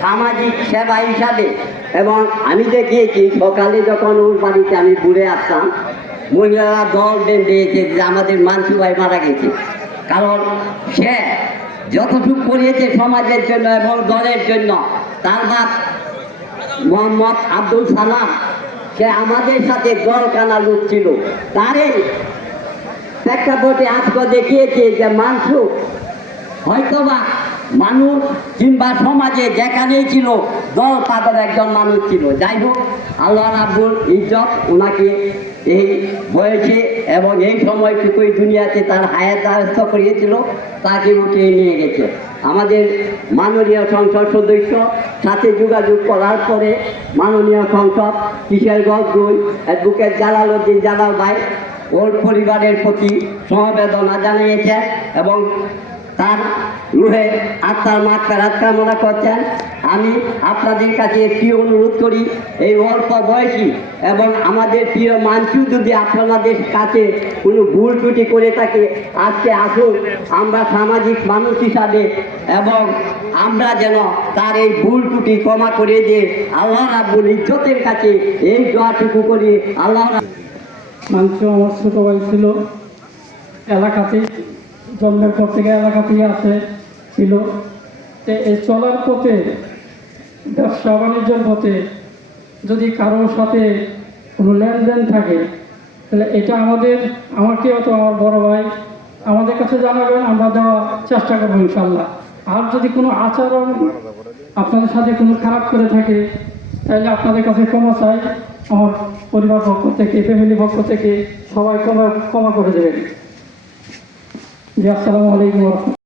সামাজিক সেবা হিসাবে। এবং আমি দেখিয়েছি সকালে যখন ওর বাড়িতে আমি ঘুরে আসতাম, মহিলারা দল বেঁধেছে যে আমাদের মানসু ভাই মারা গেছে। কারণ সে যতটুকু করিয়েছে সমাজের জন্য এবং দলের জন্য। তার বাপ মোহাম্মদ আব্দুল সালাম, সে আমাদের সাথে দল কানা লোক ছিল। তারই প্রেক্ষাপটে আজকে দেখিয়েছে যে মানসু হয়তোবা মানুষ কিংবা সমাজে যেখানেই ছিল দল পাগল একজন মানুষ ছিল। যাই হোক, আল্লাহ রাব্বুল ইজ্জত ওনাকে এই বয়সে এবং এই সময়টুকুই দুনিয়াতে তার হায়াত আয়ত্ত করিয়েছিল, তাকে উঠিয়ে নিয়ে গেছে। আমাদের মাননীয় সংসদ সদস্য সাথে যোগাযোগ করার পরে মাননীয় সংসদ কিশোরগঞ্জ 2 অ্যাডভোকেট জালালউদ্দিন জালাল ভাই ওর পরিবারের প্রতি সমবেদনা জানিয়েছেন এবং তার রুহে আত্মার মাগফিরাত কামনা করছেন। আমি আপনাদের কাছে একটি অনুরোধ করি, এই অল্প বয়সী এবং আমাদের প্রিয় মানসু যদি আপনাদের কাছে কোনো ভুল ত্রুটি করে থাকে, আজকে আসুন আমরা সামাজিক মানুষ হিসাবে এবং আমরা যেন তার এই ভুল ত্রুটি ক্ষমা করে দিয়ে আল্লাহ রাব্বুল ইজ্জতের কাছে এই দোয়াটুকু করি। আল্লাহ মানসু আমার ছোট ভাই ছিল, এলাকাতেই জন্মের পর থেকে এলাকাতেই আছে ছিল। এই চলার পথে, ব্যবসা বাণিজ্যের পথে যদি কারোর সাথে কোনো লেনদেন থাকে, তাহলে এটা আমাকে অত আমার বড় ভাই আমাদের কাছে জানাবেন, আমরা দেওয়ার চেষ্টা করবো ইনশাল্লাহ। আর যদি কোনো আচরণ আপনাদের সাথে কোনো খারাপ করে থাকে, তাহলে আপনাদের কাছে ক্ষমা চাই। আমার পরিবার পক্ষ থেকে, ফ্যামিলি পক্ষ থেকে সবাই ক্ষমা করে দেবেন। জি, আসসালামু আলাইকুম।